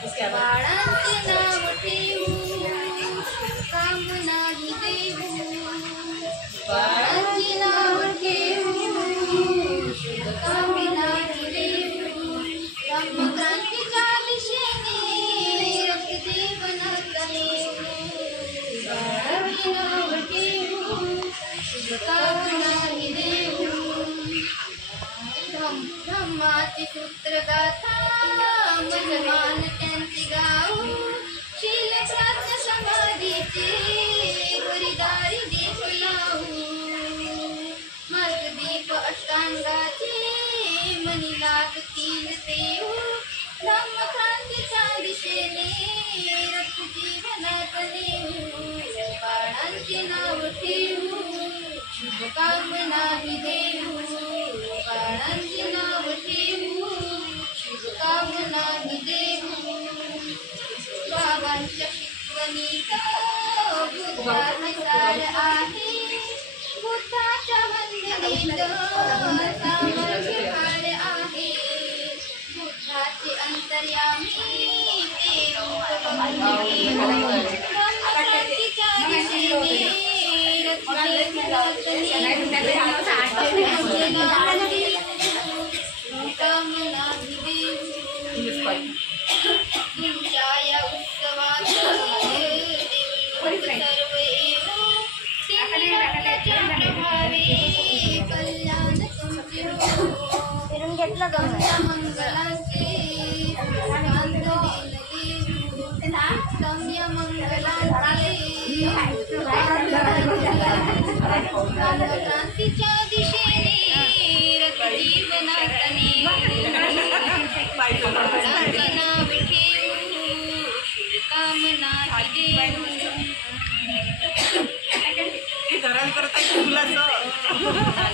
बाळांचे नाव ठेवू शुभकामना देऊ बाळांचे नाव ठेवू शुभकामना देऊ धम्मक्रांतीच्या दिशेने रक्तदेवनाचा बाळांचे नाव ठेवू शुभकामना देऊ धम्माची सूत्रगाथा मजमान त्यांचे गाऊ शील प्राच्य समाधीचे हरिदारी दीप लावू मार्गदीप अष्टांगाचे मनी लागतील देऊ धम्मक्रांतीच्या दिशेने रक्त जीवनात नेऊ बाळांचे नाव ठेवू शुभकामना देऊ बाळांचे नाव ठेवू शुभकामना देऊ बाबांच्या शिकवणीत बुद्धाचे सार आहे बुद्धाच्या वंदनेत सामर्थ्य फार आहे बुद्धाचे अंतर्यामी ते रूप धम्मक्रांतीच्या दिशेने तुमच्या या उत्सवात सर्व कल्याण तुमचे मंगलाचे सम्य क्रांतीच्या दिशेने रथ जीवनात नाव ठेवू शुभकामना देऊ